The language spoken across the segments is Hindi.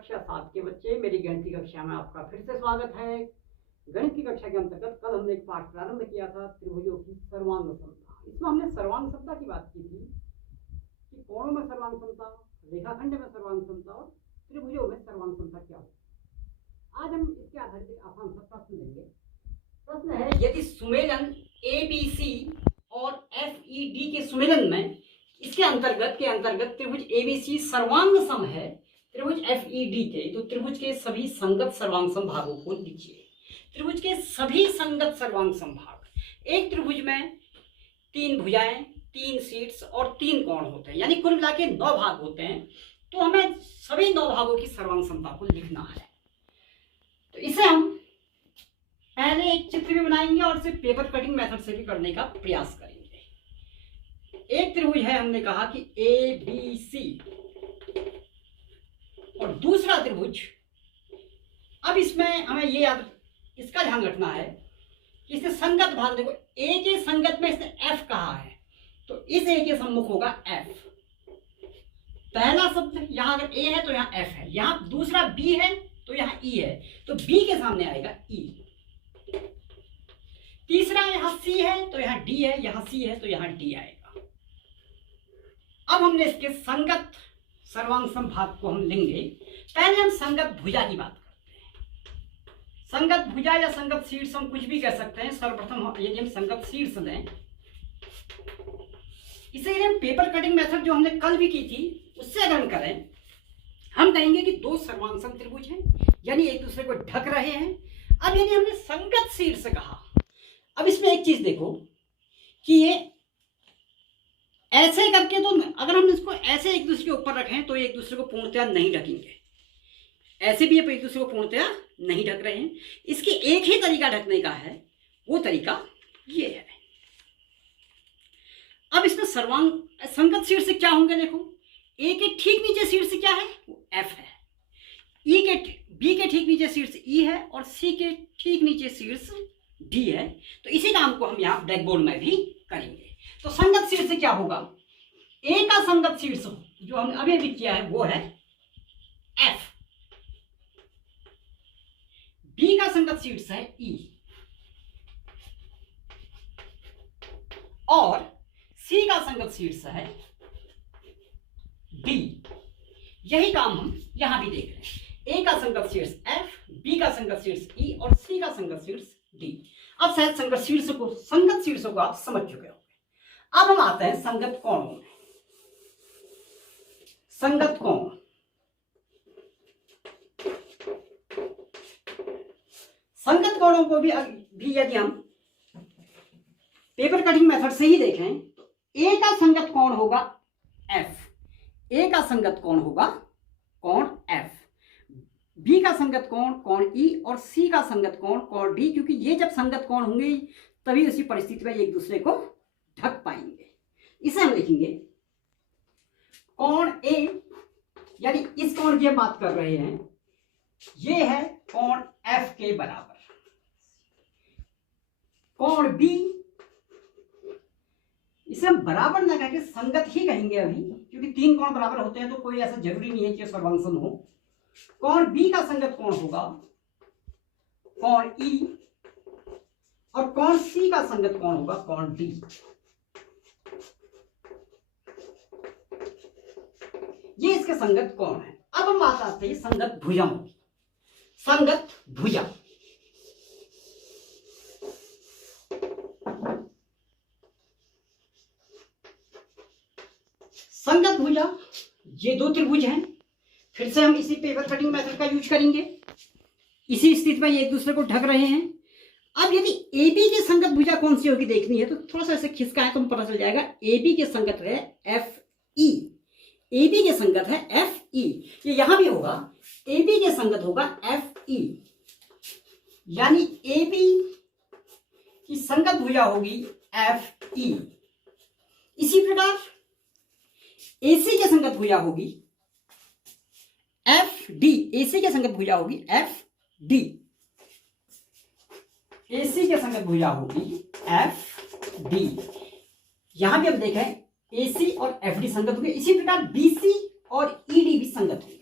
कक्षा 7 के बच्चे, मेरी गणित की कक्षा में आपका फिर से स्वागत है। गणित की कक्षा के अंतर्गत कल हमने एक पाठ प्रारंभ किया था, त्रिभुजों की सर्वांग समता। इसमें हमने सर्वांग समता की बात की थी कि कोणों में सर्वांग समता, रेखाखंड में सर्वांग समता और त्रिभुजों में सर्वांग समता क्या हो। आज हम इसके आधारित एक आसान सा प्रश्न लेंगे। प्रश्न है, यदि सुमेलन ABC और FED के सुमेलन में इसके अंतर्गत त्रिभुज ABC सर्वांग सम है त्रिभुज FED के, तो त्रिभुज के सभी संगत सर्वांग सम भागों को लिखिए। त्रिभुज के सभी संगत सर्वांग सम भाग, एक त्रिभुज में 3 भुजाएं, 3 शीर्ष और 3 कोण होते हैं, यानी कुल मिला के 9 भाग होते हैं। तो हमें सभी 9 भागों की सर्वांग समता को लिखना है। तो इसे हम पहले एक चित्र भी बनाएंगे और इसे पेपर कटिंग मेथड से भी करने का प्रयास करेंगे। एक त्रिभुज है, हमने कहा कि ABC, और दूसरा त्रिभुज, अब इसमें हमें ये याद इसका ध्यान रखना है कि इससे संगत भाग, देखो A के संगत में इसने F कहा है, तो इस A के सम्मुख होगा F। पहला शब्द यहां अगर A है तो यहां F है, यहां दूसरा B है तो यहां E है, तो B के सामने आएगा E। तीसरा यहां C है तो यहां D है, यहां C है तो यहां D आएगा। अब हमने इसके संगत सर्वांग सम भाग को हम लेंगे। पहले हम संगत भुजा की बात करते हैं। संगत भुजा या संगत शीर्ष हम कुछ भी कह सकते हैं। सर्वप्रथम यदि हम संगत शीर्ष लें, इसे हम पेपर कटिंग मेथड जो हमने कल भी की थी उससे अगर हम करें, हम कहेंगे कि 2 सर्वांग सम त्रिभुज हैं, यानी एक दूसरे को ढक रहे हैं। अब यदि हमने संगत शीर्ष कहा, अब इसमें एक चीज देखो कि ये ऐसे करके, तो अगर हम इसको ऐसे एक दूसरे के ऊपर रखें तो ये एक दूसरे को पूर्णतया नहीं ढकेंगे। ऐसे भी ये एक दूसरे को पूर्णतया नहीं ढक रहे हैं। इसकी एक ही तरीका ढकने का है, वो तरीका ये है। अब इसमें सर्वांग संगत शीर्ष क्या होंगे, देखो A के ठीक नीचे शीर्ष क्या है, वो F है। B के ठीक नीचे शीर्ष E है और C के ठीक नीचे शीर्ष D है। तो इसी काम को हम यहाँ ब्लैक बोर्ड में भी करेंगे। तो संगत शीर्ष क्या होगा, A का संगत शीर्ष जो हमने अभी अभी किया है वो है F, B का संगत शीर्ष है E और C का संगत शीर्ष है D। यही काम हम यहां भी देख रहे हैं। A का संगत शीर्ष F, B का संगत शीर्ष E और C का संगत शीर्ष D। अब शायद संगत शीर्षों को आप समझ चुके हो। अब हम आते हैं संगत कोणों में। संगत कोण, संगत कोणों को भी यदि हम पेपर कटिंग मेथड से ही देखें, तो A का संगत कोण होगा F, A का संगत कोण होगा कोण F, B का संगत कोण कोण E और C का संगत कोण कोण D, क्योंकि ये जब संगत कोण होंगे तभी उसी परिस्थिति में एक दूसरे को ढक पाएंगे। इसे हम लिखेंगे कोण A, यानी इस कोण की हम बात कर रहे हैं, ये है कोण F के बराबर। कोण B, इसे हम बराबर ना कहेंगे, संगत ही कहेंगे अभी, क्योंकि 3 कोण बराबर होते हैं तो कोई ऐसा जरूरी नहीं है कि सर्वांग सम हो। कोण B का संगत कोण होगा कोण E और कोण C का संगत कोण होगा कोण D। ये इसके संगत कोण है। अब हम बात आते हैं संगत भुजाओं की। संगत भुजा, संगत भुजा, ये 2 त्रिभुज हैं। फिर से हम इसी पेपर कटिंग मेथड का यूज करेंगे। इसी स्थिति में ये एक दूसरे को ढक रहे हैं। अब यदि AB की संगत भुजा कौन सी होगी देखनी है, तो थोड़ा सा ऐसे खिसका है तो पता चल जाएगा। AB के संगत है FE, AB के संगत है FE, ये यहां भी होगा। AB के संगत होगा FE, यानी AB की संगत भुजा होगी FE। इसी प्रकार AC के संगत भुजा होगी FD, AC के संगत भुजा होगी FD, AC के संगत भुजा होगी FD। यहां भी हम देखें AC और FD संगत होंगे। इसी प्रकार BC और ED भी संगत होंगे।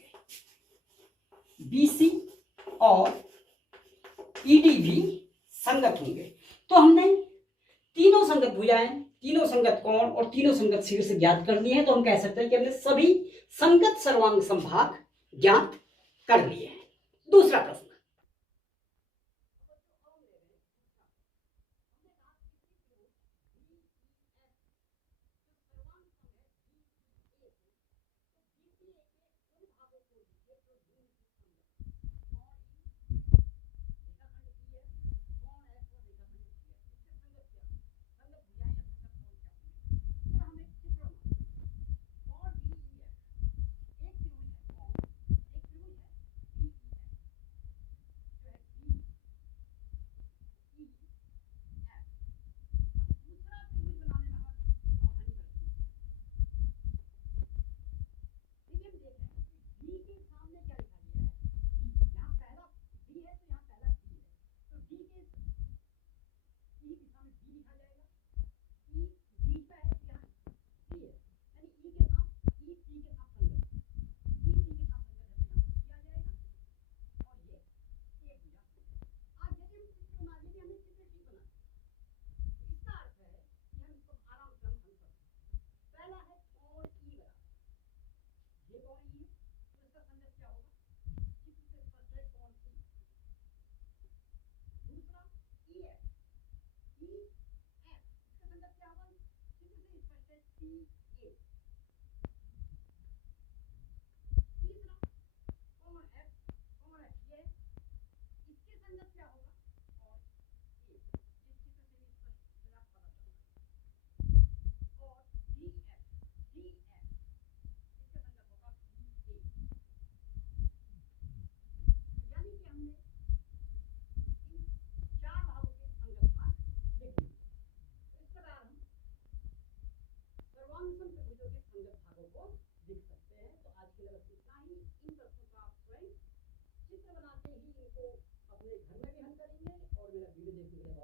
भुजाएं, तीनों संगत कोण और तीनों संगत शीर्ष ज्ञात करनी है, तो हम कह सकते हैं कि हमने सभी संगत सर्वांग संभाग ज्ञात कर लिए हैं। दूसरा प्रश्न, चित्र बनाते ही इनको अपने घर में भी हल करेंगे और मेरा वीडियो देखने के